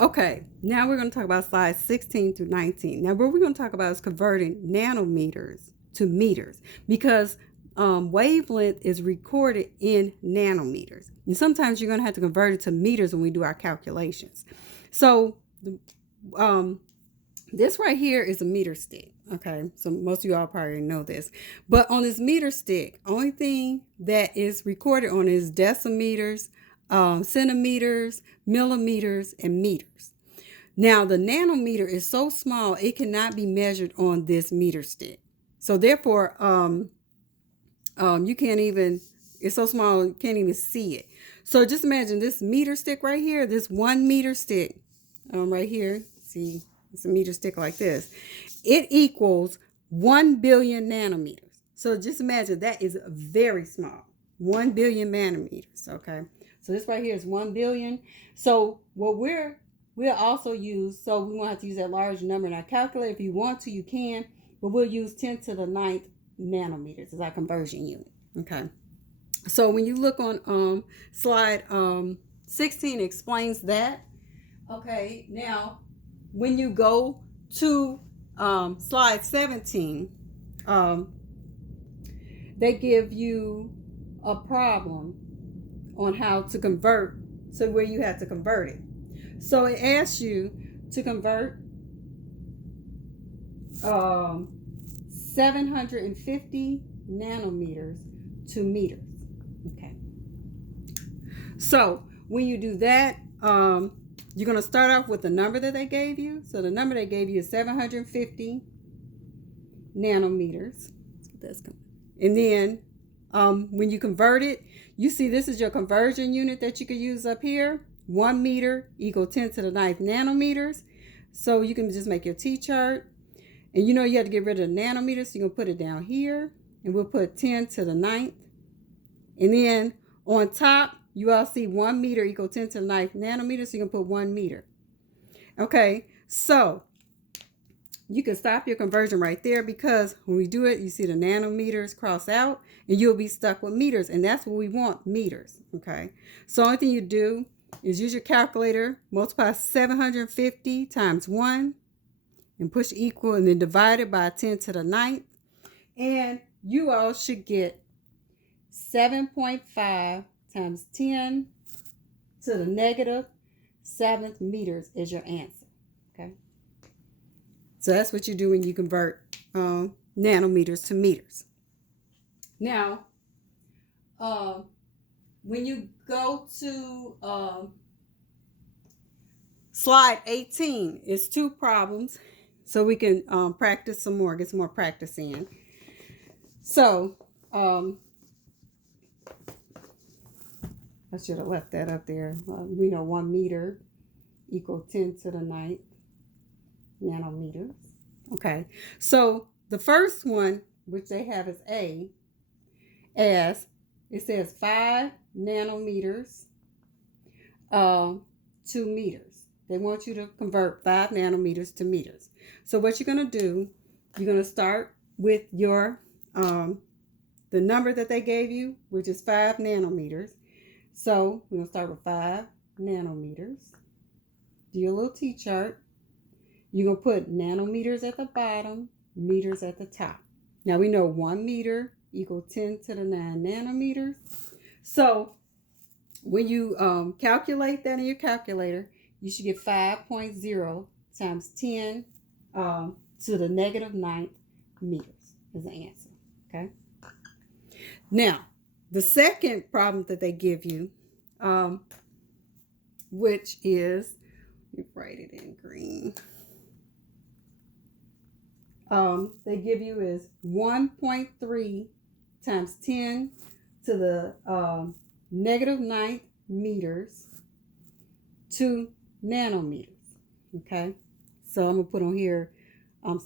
Okay, now we're going to talk about slides 16 through 19. Now, what we're going to talk about is converting nanometers to meters because wavelength is recorded in nanometers. And sometimes you're going to have to convert it to meters when we do our calculations. So, um, this right here is a meter stick. Okay, so most of y'all probably know this. But on this meter stick, only thing that is recorded on is decimeters, centimeters, millimeters, and meters. Now, the nanometer is so small, it cannot be measured on this meter stick. So therefore, you can't even, it's so small, you can't even see it. So just imagine this meter stick right here, this 1 meter stick right here. See, it's a meter stick like this. It equals 1 billion nanometers. So just imagine that is very small. 1 billion nanometers. Okay. So this right here is 1 billion. So what we'll also use, so we won't have to use that large number in our calculator. If you want to, you can, but we'll use 10 to the 9th nanometers as our conversion unit. Okay. So when you look on slide 16, explains that. Okay. Now, when you go to slide 17, they give you a problem on how to convert to where you have to convert it. So it asks you to convert 750 nanometers to meters. Okay. So when you do that, you're going to start off with the number that they gave you. So the number they gave you is 750 nanometers. And then when you convert it, you see this is your conversion unit that you could use up here. 1 meter equal 10 to the 9th nanometers. So you can just make your T-chart. And you know you have to get rid of the nanometers, so you're going to put it down here. And we'll put 10 to the 9th. And then on top, you all see 1 meter equal 10 to the 9th nanometers, so you can put 1 meter. Okay, so you can stop your conversion right there because when we do it, you see the nanometers cross out and you'll be stuck with meters, and that's what we want, meters. Okay, so only thing you do is use your calculator, multiply 750 times 1 and push equal, and then divide it by 10 to the 9th, and you all should get 7.5 times 10 to the negative 7th meters is your answer. Okay, so that's what you do when you convert nanometers to meters. Now, when you go to slide 18, it's 2 problems, so we can practice some more, get some more practice in. So I should have left that up there. We know 1 meter equal 10 to the 9th nanometers. Okay, so the first one, which they have as A, as it says 5 nanometers to meters. They want you to convert 5 nanometers to meters. So what you're going to do, you're going to start with your the number that they gave you, which is 5 nanometers. So we're going to start with 5 nanometers. Do your little T-chart. You're going to put nanometers at the bottom, meters at the top. Now we know 1 meter equal 10 to the 9 nanometers. So when you calculate that in your calculator, you should get 5.0 times 10 to the negative 9th meters is the answer. Okay. Now, the second problem that they give you, which is, let me write it in green. They give you is 1.3 times 10 to the negative 9th meters to nanometers. Okay, so I'm gonna put on here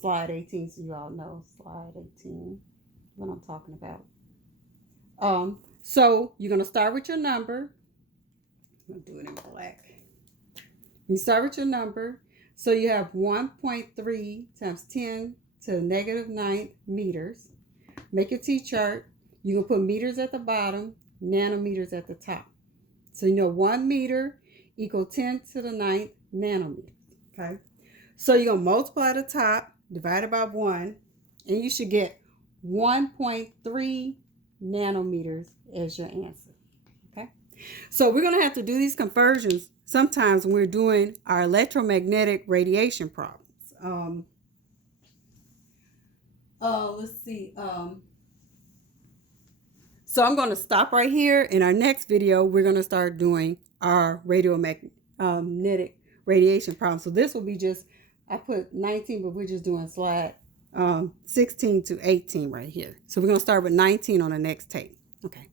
slide 18 so you all know slide 18 what I'm talking about. So you're gonna start with your number. I'm gonna do it in black. You start with your number, so you have 1.3 times 10 to the negative 9th meters. Make your T-chart. You're going to put meters at the bottom, nanometers at the top. So you know 1 meter equal 10 to the 9th nanometers. Okay. So you're going to multiply the top, divide it by 1, and you should get 1.3 nanometers as your answer. Okay. So we're going to have to do these conversions sometimes when we're doing our electromagnetic radiation problems. Let's see. So I'm going to stop right here. In our next video, we're going to start doing our radiomagnetic radiation problem. So this will be just, I put 19, but we're just doing slide 16 to 18 right here. So we're going to start with 19 on the next tape. Okay.